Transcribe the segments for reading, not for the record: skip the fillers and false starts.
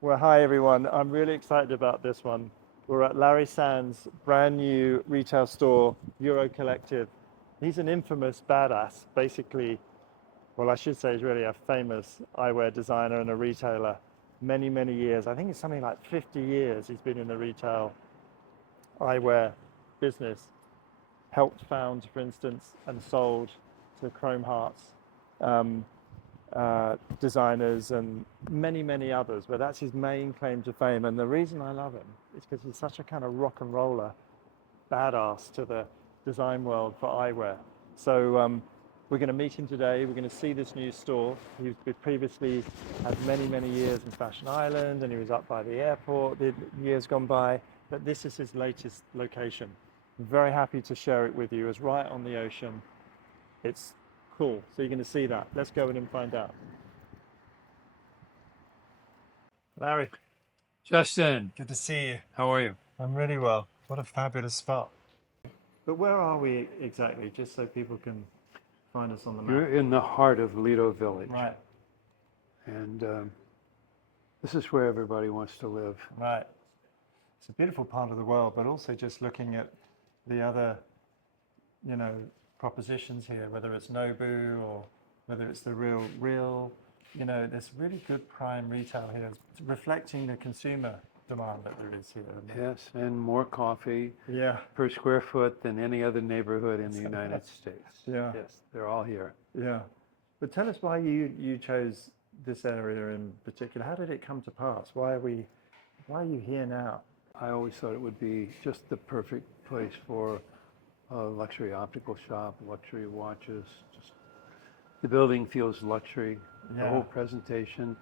Well, hi everyone. I'm really excited about this one. We're at Larry Sand's brand new retail store, EuroCollective. He's an infamous badass, basically. Well, I should say he's really a famous eyewear designer and a retailer. Many, many years. I think it's something like 50 years he's been in the retail eyewear business. Helped found, for instance, and sold to Chrome Hearts. Designers and many, many others, but that's his main claim to fame. And the reason I love him is because he's such a kind of rock and roller badass to the design world for eyewear. So we're going to meet him today. We're going to see this new store. He previously had many, many years in Fashion Island, and he was up by the airport the years gone by, but this is his latest location. I'm very happy to share it with you. It's right on the ocean. It's cool. So you're going to see that. Let's go in and find out. Larry. Justin, Good to see you. how are you? I'm really well. What a fabulous spot. But where are we exactly, just so people can find us on the map? You're in the heart of Lido Village. Right. And this is where everybody wants to live. Right. It's a beautiful part of the world, but also just looking at the other, propositions here, whether it's Nobu or whether it's the real, there's really good prime retail here. It's reflecting the consumer demand that there is here. Yes, and more coffee Yeah. per square foot than any other neighborhood in the United States. Yeah. Yes, they're all here. Yeah. But tell us why you chose this area in particular. How did it come to pass? Why are you here now? I always thought it would be just the perfect place for a luxury optical shop, luxury watches. Just the building feels luxury. The whole presentation.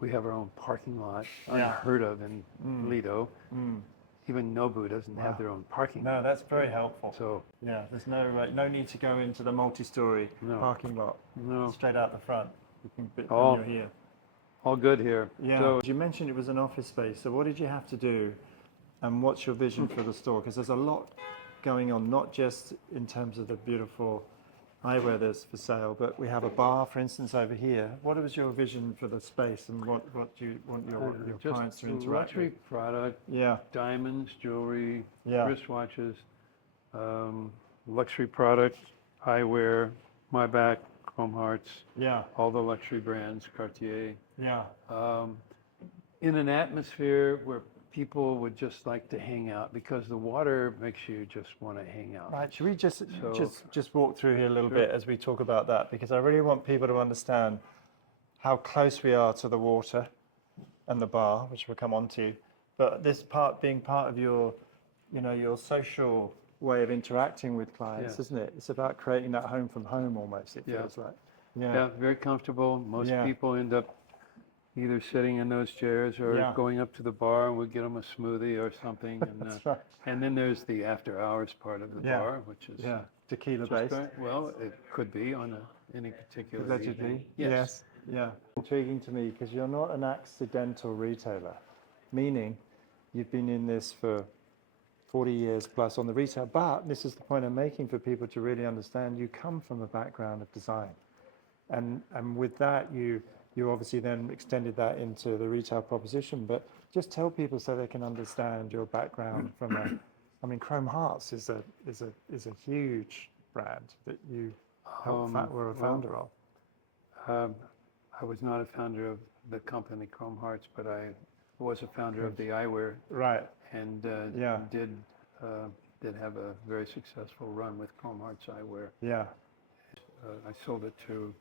We have our own parking lot, unheard of in Lido. Even Nobu doesn't have their own parking lot. No, that's very helpful. So yeah, there's no need to go into the multi-story parking lot. No. Straight out the front. You can All- you're here. all good here. Yeah. So You mentioned it was an office space. So what did you have to do, and what's your vision for the store? Because there's a lot going on, not just in terms of the beautiful eyewear that's for sale, but we have a bar, for instance, over here. What was your vision for the space, and what do you want your just clients to interact luxury with? product, Yeah. diamonds, jewelry, Yeah. wristwatches, luxury product, eyewear, Maybach, Chrome Hearts, Yeah. all the luxury brands, Cartier. Yeah. In an atmosphere where people would just like to hang out, because the water makes you just want to hang out. Right, should we just So- walk through here a little bit as we talk about that? Because I really want people to understand how close we are to the water and the bar, which we'll come on to. But this part being part of your, your social way of interacting with clients, Yes. isn't it? It's about creating that home from home almost, it Yeah. feels like. Yeah, very comfortable. Most Yeah. people end up either sitting in those chairs or Yeah. going up to the bar, and we get them a smoothie or something. And, That's right. and then there's the after hours part of the Yeah. bar, which is Yeah, tequila just based. great. Well, it could be on any particular Allegedly, evening. yes. Yeah. Intriguing to me because you're not an accidental retailer, meaning you've been in this for 40 years plus on the retail, but this is the point I'm making for people to really understand. You come from a background of design, and with that you obviously then extended that into the retail proposition. But just tell people so they can understand your background from Chrome Hearts is a huge brand that you were a founder of. I was not a founder of the company Chrome Hearts, but I was a founder of the Eyewear, Right. and did have a very successful run with Chrome Hearts Eyewear. Yeah. I sold it to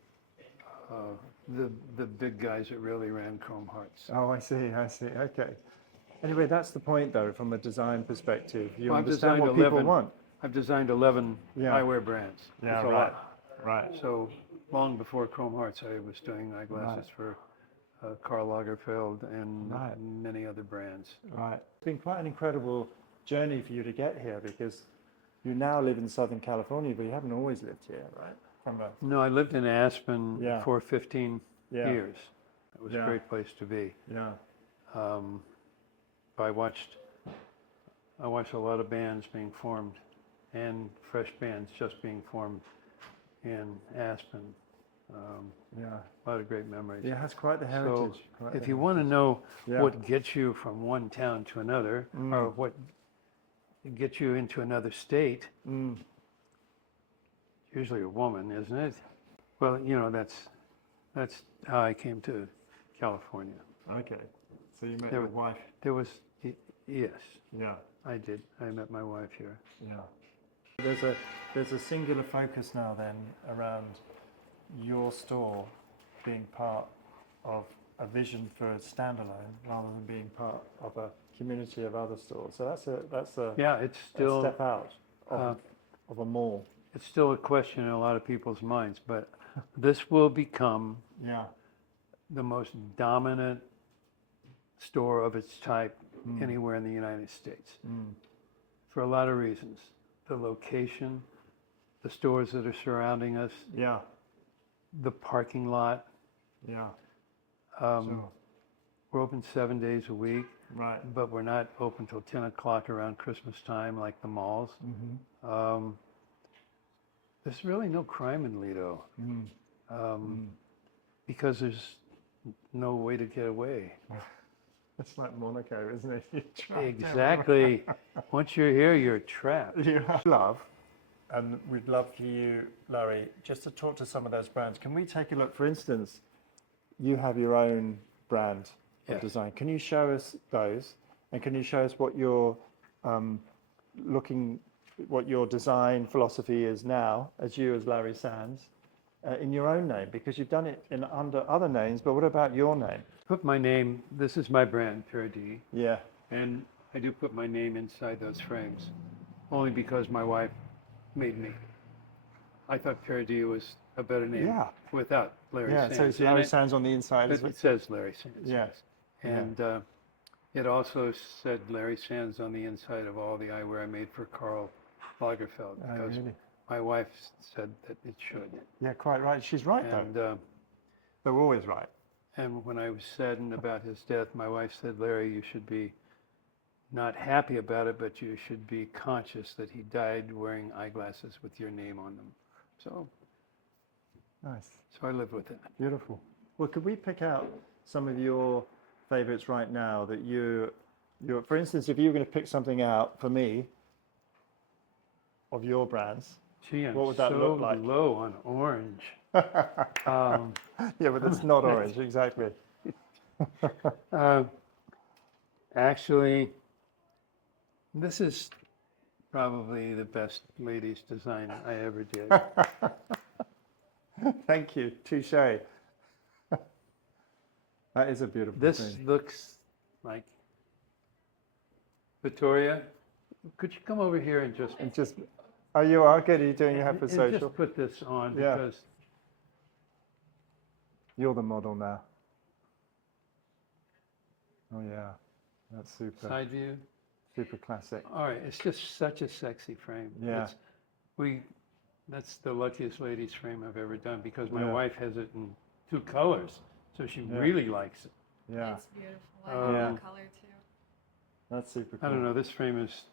the big guys that really ran Chrome Hearts. Oh, I see. Okay. Anyway, that's the point, though, from a design perspective. You Well, I've understand designed what people 11 want. I've designed 11 Yeah. eyewear brands. Yeah, It's a right. lot. Right. So long before Chrome Hearts, I was doing eyeglasses for Karl Lagerfeld and Right. many other brands. Right. It's been quite an incredible journey for you to get here because you now live in Southern California, but you haven't always lived here, right? No, I lived in Aspen Yeah. for 15 Yeah. years. It was Yeah. a great place to be. Yeah. I watched a lot of bands being formed and fresh bands just being formed in Aspen. Yeah. A lot of great memories. Yeah, it has quite the So heritage. if you want to know Yeah. what gets you from one town to another, or what gets you into another state, usually a woman, isn't it? Well, you know, that's how I came to California. Okay. So you met There your was- wife. There was, yes, Yeah. I did. I met my wife here. Yeah. There's a singular focus now then around your store being part of a vision for a standalone rather than being part of a community of other stores. So that's a Yeah, it's a still step out of a mall. it's still a question in a lot of people's minds, but this will become Yeah. the most dominant store of its type anywhere in the United States. For a lot of reasons. The location, the stores that are surrounding us, Yeah. the parking lot. Yeah. We're open 7 days a week, Right. but we're not open till 10 o'clock around Christmas time like the malls. There's really no crime in Lido because there's no way to get away. It's like Monaco, isn't it? You're trapped Exactly. Once you're here, you're trapped. everywhere. Love. And we'd love for you, Larry, just to talk to some of those brands. Can we take a look? For instance, you have your own brand of Yes. design. Can you show us those? And can you show us what your what your design philosophy is now, as you as Larry Sands, in your own name? Because you've done it in under other names, but what about your name? Put my name, this is my brand, Paradis, Yeah. and I do put my name inside those frames, only because my wife made me. I thought Paradis was a better name Yeah. without Larry Yeah. Sands. So it's in Larry it, Sands on the inside. but it says Larry Sands. Yes. And it also said Larry Sands on the inside of all the eyewear I made for Karl Lagerfeld, Oh, because really? my wife said that it should. Yeah, quite right. She's right, And though. They're always right. And when I was saddened about his death, my wife said, Larry, you should be not happy about it, but you should be conscious that he died wearing eyeglasses with your name on them. So Nice. I live with it. Beautiful. Well, could we pick out some of your favorites right now that you're, for instance, if you were going to pick something out for me of your brands, Gee, I'm what would that so look like? low on orange. Yeah, but it's not orange, exactly. Actually, this is probably the best ladies design I ever did. Thank you. Touche. That is a beautiful This thing. looks like Victoria. Could you come over here and just And just, are you good? Are you doing your head for and social? just put this on Yeah. because You're the model now. Oh yeah, that's super, side view. super classic. All right, it's just such a sexy frame. Yeah. That's the luckiest ladies frame I've ever done because my Yeah. wife has it in 2 colors, so she Yeah. really likes it. Yeah, It's beautiful. I love Yeah. the color too. that's super cool. I don't know. This frame is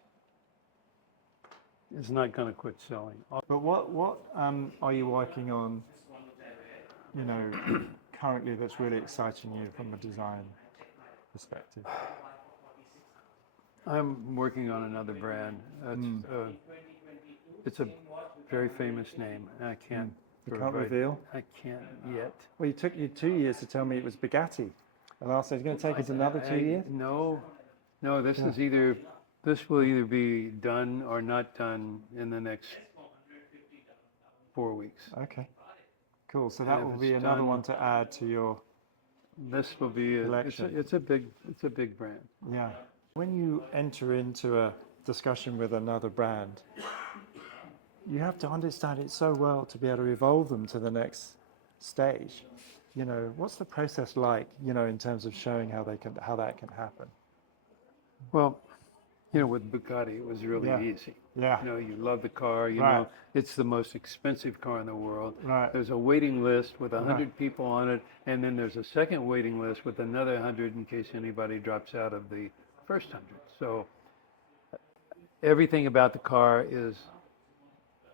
not going to quit selling. But what are you working on, you know, currently that's really exciting you from a design perspective? I'm working on another brand. It's a very famous name. And I can't. You can't provide- reveal? I can't yet. Well, it took you 2 years to tell me it was Bugatti. And I said it's going to take us another 2 years? No. This will either be done or not done in the next 4 weeks. Okay, cool. So And that if will it's be another done- one to add to your, This will be Collection. it's a big brand. yeah. When you enter into a discussion with another brand, you have to understand it so well to be able to evolve them to the next stage. You know, what's the process like, you know, in terms of showing how that can happen? Well, you know, with Bugatti, it was really Yeah. easy. Yeah. You know, you love the car. You Right. know, it's the most expensive car in the world. Right. There's a waiting list with 100 Right. people on it, and then there's a second waiting list with another 100 in case anybody drops out of the first 100. So everything about the car is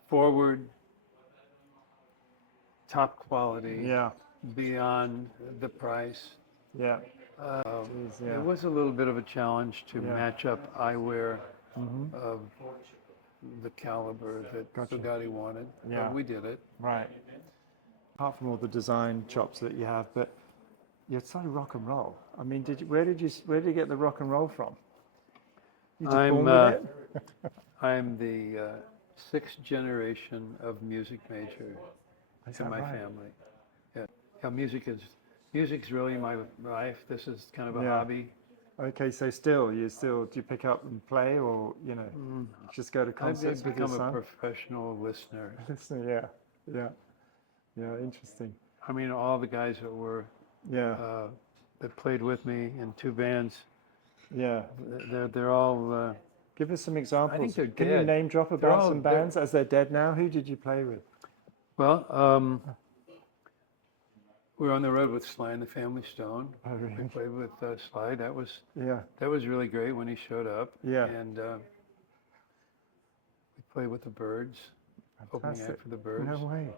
forward, top quality, Yeah. beyond the price. Yeah. It was a little bit of a challenge to Yeah. match up eyewear Mm-hmm. of the caliber that Gotcha. Bugatti wanted. Yeah. But we did it. Right. Apart from all the design chops that you have, but you're so rock and roll. I mean, where did you get the rock and roll from? You just born with it? I'm the sixth generation of music major Is in that my right? family. Yeah. Yeah, music's really my life. This is kind of a Yeah. hobby. Okay, so do you pick up and play, or you just go to I've concerts with your become a son? professional listener. Listen, yeah, interesting. I mean, all the guys that were Yeah, that played with me in two bands, yeah. they're all. Give us some examples. they're Can you dead. name drop They're about all- some they're- bands as they're dead now? Who did you play with? Well, we were on the road with Sly and the Family Stone. Oh, We really? played with Sly. That Yeah, was really great when he showed up. Yeah. And we played with the Byrds, opening fantastic. act for the Byrds. No way.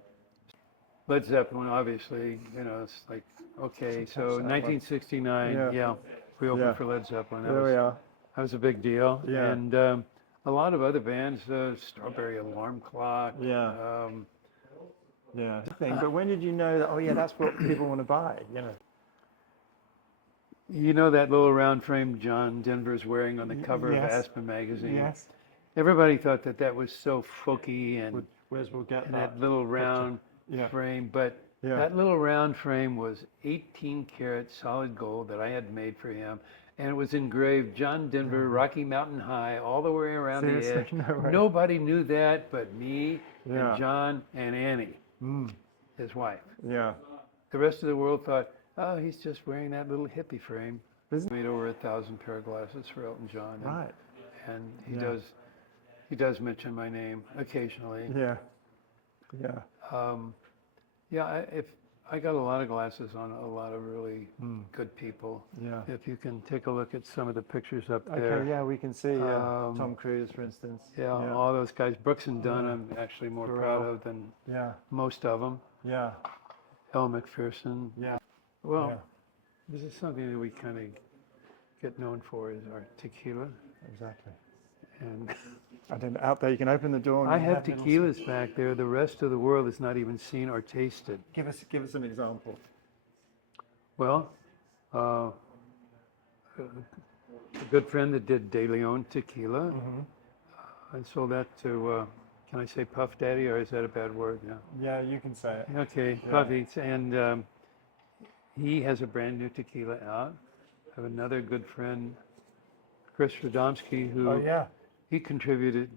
Led Zeppelin, obviously, it's like, okay, so 1969, Yeah. we opened Yeah. for Led Zeppelin. There we are. That was a big deal. Yeah. And a lot of other bands, Strawberry Alarm Clock. Yeah. Yeah. But when did you know that? Oh, yeah, that's what people want to buy. You know that little round frame John Denver's wearing on the cover yes. of Aspen magazine? Yes. Everybody thought that was so folky and Where's we'll get that little round Yeah. frame, but Yeah. that little round frame was 18 karat solid gold that I had made for him, and it was engraved John Denver, Rocky Mountain High, all the way around Seriously? the edge. No way. Nobody knew that but me Yeah. and John and Annie, his wife. Yeah. The rest of the world thought, oh, he's just wearing that little hippie frame. Isn't- Made over 1,000 pair of glasses for Elton John. And, Right. and Yeah. he does mention my name occasionally. Yeah. Yeah. I got a lot of glasses on a lot of really good people. Yeah. If you can take a look at some of the pictures up there. Okay, yeah, we can see Tom Cruise, for instance. Yeah, all those guys. Brooks and Dunn, I'm actually more proud of than Yeah. most of them. Yeah. Elle McPherson. Yeah. Well, Yeah. this is something that we kind of get known for is our tequila. Exactly. And And then out there, you can open the door. And I you have little- tequilas back there. The rest of the world has not even seen or tasted. Give us an example. Well, a good friend that did De Leon tequila. I sold that to, can I say Puff Daddy, or is that a bad word? Yeah. Yeah, you can say it. Okay, Puffy. And he has a brand new tequila out. I have another good friend, Chris Radomski, who Oh yeah. he created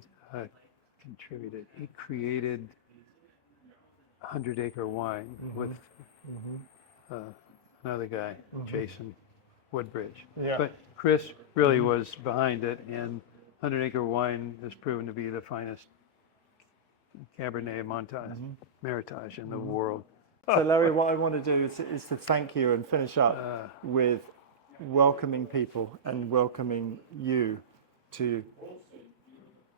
100 Acre Wine with another guy, Jason Woodbridge. Yeah. But Chris really was behind it, and 100 Acre Wine has proven to be the finest Cabernet Meritage in the world. So Larry, what I want to do is to thank you and finish up with welcoming people and welcoming you to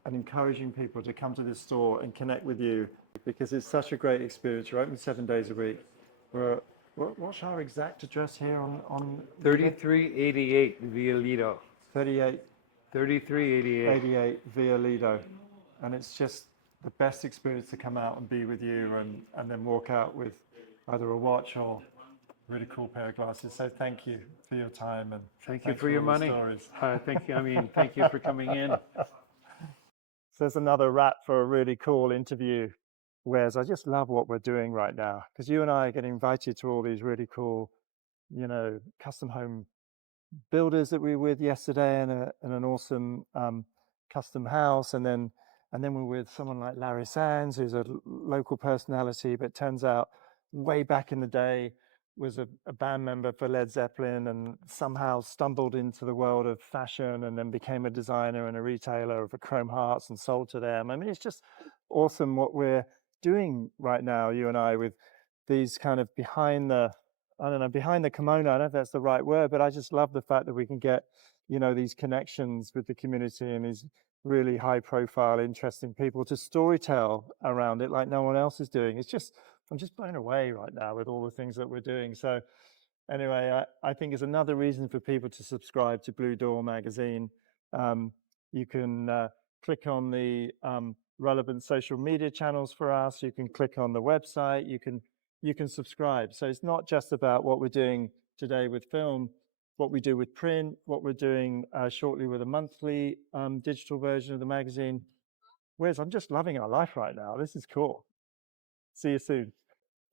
and encouraging people to come to this store and connect with you, because it's such a great experience. You're open 7 days a week. What's our exact address here on 3388 Via Lido. 3388. 38 Via Lido, and it's just the best experience to come out and be with you and then walk out with either a watch or a really cool pair of glasses. So thank you for your time and Thank you thanks for your all the money. stories. Thank you for coming in. So there's another wrap for a really cool interview, Wes. I just love what we're doing right now, because you and I are getting invited to all these really cool, custom home builders that we were with yesterday, and an awesome custom house, and then we're with someone like Larry Sands, who's a local personality, but turns out way back in the day was a band member for Led Zeppelin, and somehow stumbled into the world of fashion, and then became a designer and a retailer for Chrome Hearts and sold to them. I mean, it's just awesome what we're doing right now, you and I, with these kind of behind the kimono. I don't know if that's the right word, but I just love the fact that we can get, these connections with the community and these really high profile, interesting people to storytell around it like no one else is doing. It's just I'm just blown away right now with all the things that we're doing. So anyway, I think it's another reason for people to subscribe to Blue Door magazine. You can click on the relevant social media channels for us. You can click on the website. You can subscribe. So it's not just about what we're doing today with film, what we do with print, what we're doing shortly with a monthly digital version of the magazine. Whereas I'm just loving our life right now. This is cool. See you soon.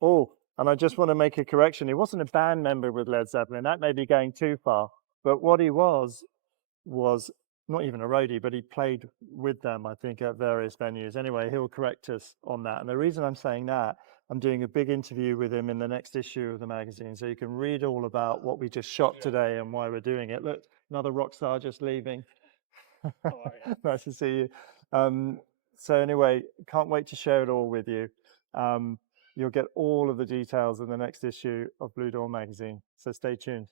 Oh, and I just want to make a correction. He wasn't a band member with Led Zeppelin. That may be going too far. But what he was not even a roadie, but he played with them, I think, at various venues. Anyway, he'll correct us on that. And the reason I'm saying that, I'm doing a big interview with him in the next issue of the magazine. So you can read all about what we just shot today and why we're doing it. Look, another rock star just leaving. Nice to see you. So anyway, can't wait to share it all with you. You'll get all of the details in the next issue of Blue Door magazine. So stay tuned.